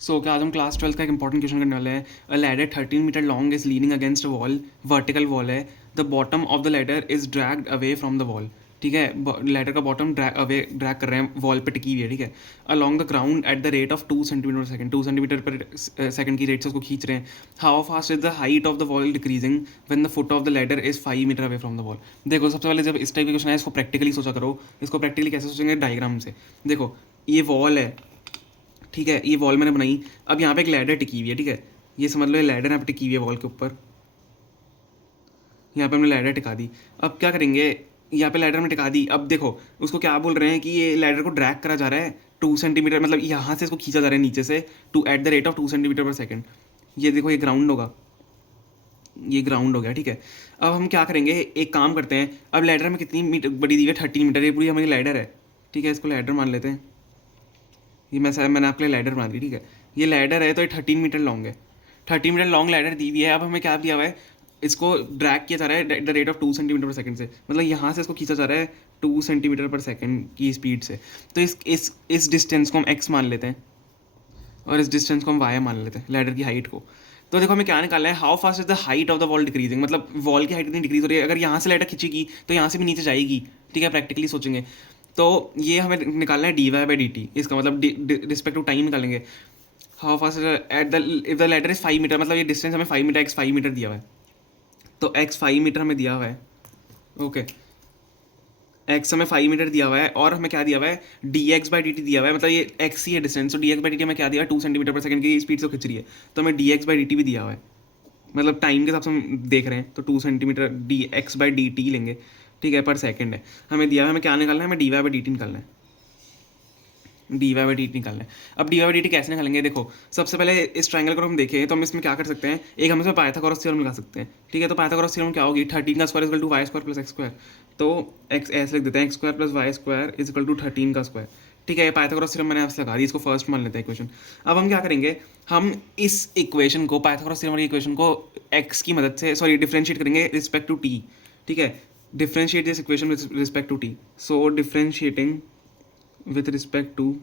क्या आज हम क्लास 12 का एक इंपॉर्टेंट क्वेश्चन करने वाले हैं। A ladder 13 metre long is leaning against a wall, vertical wall है। The bottom of the ladder is dragged away from the wall. ठीक है, लैडर का बॉटम ड्रैग कर रहे हैं, वॉल पे टिकी हुई है। ठीक है, along the ground at the rate of 2 centimetre per second, 2 centimetre per second की रेट से उसको खींच रहे हैं। How fast is the height of the wall decreasing when the foot of the ladder is 5 metre away from the wall. देखो, सबसे पहले जब इस टाइप का क्वेश्चन है इसको प्रैक्टिकली सोचा करो। इसको प्रैक्टिकली कैसे सोचेंगे? डायग्राम से। देखो, ये वॉल है, ठीक है, ये वॉल मैंने बनाई। अब यहाँ पे एक लैडर टिकी हुई है, ठीक है, ये समझ लो ये लैडर यहाँ पे टिकी हुई है वॉल के ऊपर। यहाँ पे हमने लैडर टिका दी। अब क्या करेंगे, यहाँ पे लैडर में टिका दी। अब देखो, उसको क्या बोल रहे हैं कि ये लैडर को ड्रैग करा जा रहा है 2 सेंटीमीटर, मतलब यहाँ से इसको खींचा जा रहा है नीचे से, to at the rate of 2 centimetre per second. ये देखो, ये ग्राउंड होगा, ये ग्राउंड हो गया। ठीक है, अब हम क्या करेंगे, एक काम करते हैं। अब लैडर में कितनी मीटर बड़ी दी है? 13 मीटर। ये पूरी हमारी लैडर है, ठीक है, इसको लैडर मान लेते हैं। ये मैंने आपके लिए लैडर बना दी, ठीक है। ये लैडर है तो ये 13 मीटर लॉन्ग है। 13 मीटर लॉन्ग लैडर दी हुई है। अब हमें क्या दिया हुआ है, इसको ड्रैग किया जा रहा है eight the rate of 2 centimetre per second से, मतलब यहाँ से इसको खींचा जा रहा है 2 सेंटीमीटर पर सेकंड की स्पीड से। तो इस डिस्टेंस को हम एक्स मान लेते हैं और इस डिस्टेंस को हम वाई मान लेते हैं, लैडर की हाइट को। तो देखो, हमें क्या निकालना है, how fast is the height of the wall decreasing, मतलब वॉल की हाइट कितनी डिक्रीज हो रही है। अगर यहाँ से लैडर खींचेगी तो यहाँ से भी नीचे जाएगी, ठीक है, प्रैक्टिकली सोचेंगे। तो ये हमें निकालना है d y by d t, इसका मतलब रिस्पेक्ट टू टाइम निकालेंगे। How fast at the, if the ladder is 5 metre, मतलब ये डिस्टेंस हमें 5 मीटर, एक्स 5 मीटर दिया हुआ है, तो एक्स 5 मीटर हमें दिया हुआ है। ओके, एक्स हमें 5 मीटर दिया हुआ है और हमें क्या दिया हुआ है, d x by d T दिया हुआ है, मतलब ये एक्स ही है डिस्टेंस। तो d x by d t हमें क्या दिया है, 2 सेंटीमीटर पर सेकंड की स्पीड से खिंच रही है, तो हमें D x by d T भी दिया हुआ है। मतलब टाइम के हिसाब से हम देख रहे हैं तो 2 centimetre D x by d T लेंगे, ठीक है, पर सेकंड है। हमें दिया है, हमें क्या निकालना है, हमें d y by d t निकालना है, d y by d t निकालना है। अब d y by d t कैसे निकालेंगे? देखो, सबसे पहले इस ट्रायंगल को हम देखें तो हम इसमें क्या कर सकते हैं, एक हम इसमें पाइथागोरस थ्योरम लगा सकते हैं, ठीक है। तो पाइथागोरस थ्योरम क्या होगी, 13 का square equal to y square plus x square. तो एक्स ऐसे लिख देते हैं, x square plus y square is equal to 13 का स्क्वायर, ठीक है। पाइथागोरस थ्योरम मैंने आपसे लगा दी, इसको फर्स्ट मान लेते हैं इक्वेशन। अब हम क्या करेंगे, हम इस इक्वेशन को, पाइथागोरस थ्योरम वाली इक्वेशन को एक्स की मदद से, सॉरी, डिफरेंशिएट करेंगे रिस्पेक्ट टू टी, ठीक है। Differentiate this equation with respect to t, so differentiating with respect to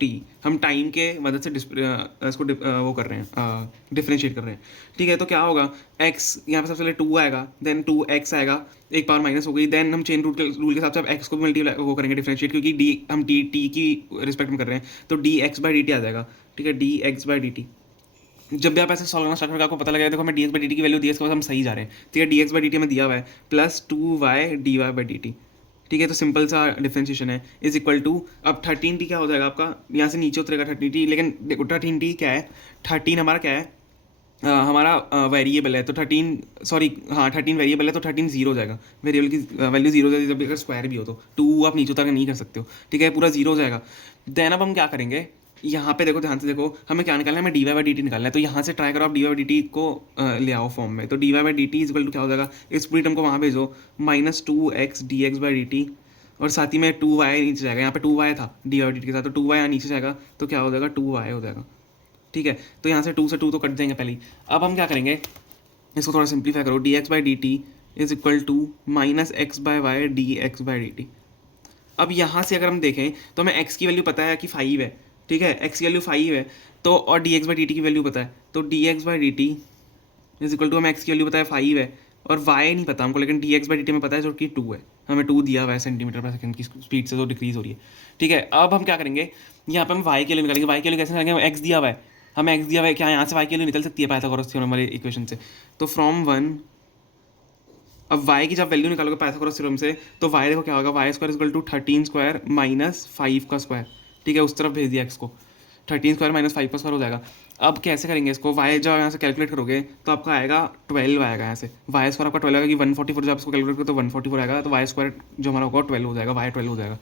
t, हम टाइम के मदद से इसको वो कर रहे हैं, डिफ्रेंशिएट कर रहे हैं, ठीक है। तो क्या होगा, x यहाँ पे सबसे पहले 2 आएगा, देन 2x आएगा, एक पावर माइनस हो गई, देन हम चेन रूल के हिसाब से अब x को भी मल्टीप्लाई वो करेंगे, डिफ्रेंशिएट, क्योंकि d हम टी की रिस्पेक्ट में कर रहे हैं, तो d x by d t आ जाएगा, ठीक है, d x by d t. जब भी आप ऐसे सॉल्व करना स्टार्ट करोगे आपको पता लगेगा, देखो हमें D x by d t की वैल्यू दी है, इसके बाद हम सही जा रहे हैं, ठीक है। D x by d t हमें दिया हुआ है plus 2y d y by d t, ठीक है। तो सिंपल सा डिफ्रेंशिएशन है, इज इक्वल टू, अब 13t क्या हो जाएगा आपका, यहाँ से नीचे उतरेगा 13t, लेकिन देखो 13t क्या है, 13 हमारा क्या है, हमारा वेरिएबल है, तो 13, सॉरी हाँ 13 वेरिएबल है, तो 13 जीरो हो जाएगा, वेरिएबल की वैल्यू जीरो हो जाएगी। जब अगर स्क्वायर भी हो तो 2 आप नीचे उतर नहीं कर सकते हो, ठीक है, पूरा जीरो हो जाएगा। देन अब हम क्या करेंगे, यहाँ पे देखो, ध्यान से देखो, हमें क्या निकालना है, हमें d y by d t निकालना है। तो यहाँ से ट्राई करो आप d y by d t को ले आओ फॉर्म में, तो d y by d t equal to क्या हो जाएगा, इस पूरी टर्म को वहाँ भेजो, -2x D x by d T, और साथ ही में 2y नीचे जाएगा, यहाँ पे 2y था डी वाई डी टी के साथ, तो 2y यहाँ नीचे जाएगा, तो क्या हो जाएगा, 2y हो जाएगा, ठीक है। तो यहाँ से 2 से 2 तो कट जाएंगे पहले ही। अब हम क्या करेंगे, इसको थोड़ा सिंप्लीफाई करो, d x by d t is equal to -x by y d x by d t. अब यहाँ से अगर हम देखें तो हमें x की वैल्यू पता है कि 5 है, ठीक है, x की वैल्यू 5 है, तो और d x by d t की वैल्यू पता है, तो d x by d t is equal to, हमें x की वैल्यू पता है 5 है, और y नहीं पता हमको, लेकिन D x by d T में पता है जो कि 2 है, हमें 2 दिया हुआ है सेंटीमीटर पर सेकंड की स्पीड से जो डिक्रीज हो रही है, ठीक है। अब हम क्या करेंगे, यहाँ पे हम y के लिए निकालेंगे, y के लिए कैसे निकालेंगे, x दिया हुआ है, हमें x दिया हुआ है, क्या यहाँ से y के लिए निकल सकती है पाइथागोरस थ्योरम वाले इक्वेशन से, तो फ्रॉम 1, अब y की जब वैल्यू निकालोगे पाइथागोरस थ्योरम से, तो y देखो क्या होगा, y square equal to 13 square minus 5 का स्क्वायर, ठीक है, उस तरफ भेज दिया x को, 13 स्क्वायर माइनस 5 का स्क्वायर हो जाएगा। अब कैसे करेंगे इसको, y जब यहाँ से कैलकुलेट करोगे तो आपका आएगा 12 आएगा, यहाँ से वाई स्क्वायर आपका 12 आएगा, कि 144 जब इसको कैलकुलेट करो तो 144 आएगा, तो वाई स्क्वायर जो हमारा होगा 12 हो जाएगा, वाई 12 हो जाएगा।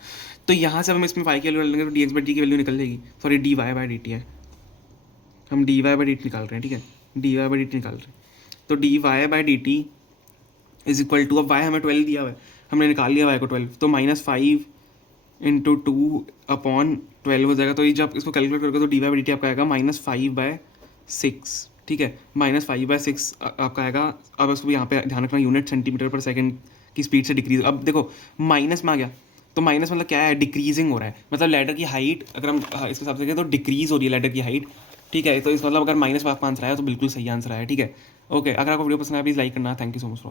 तो यहाँ से हम इसमें y की वैल्यू लेंगे तो डी एक्स बाई डी की वैल्यू निकल जाएगी, sorry d y by d t है, हम d y by d t निकाल रहे हैं, ठीक है, d y by d t निकाल रहे हैं, तो d y by d t is equal to, अब वाई हमें 12 दिया हुआ है, हमने निकाल लिया वाई को 12, तो -5 इंटू 2 अपॉन 12 हो जाएगा। तो ये जब इसको कैलकुलेट करोगे तो d y by d t आपका आएगा -5/6, ठीक है, -5/6 आपका आएगा। अब इसको यहाँ पे ध्यान रखना, यूनिट सेंटीमीटर पर सेकंड की स्पीड से डिक्रीज, अब देखो माइनस में आ गया तो माइनस मतलब क्या है, डिक्रीजिंग हो रहा है, मतलब लैडर की हाइट अगर हम इसके हिसाब से देखें तो डिक्रीज हो रही है लैडर की हाइट। ठीक है, तो इस मतलब अगर माइनस आपका आंसर आया तो बिल्कुल सही आंसर आया। ठीक है, ओके, अगर आपको वीडियो पसंद आया प्लीज़ लाइक करना। Thank you so much for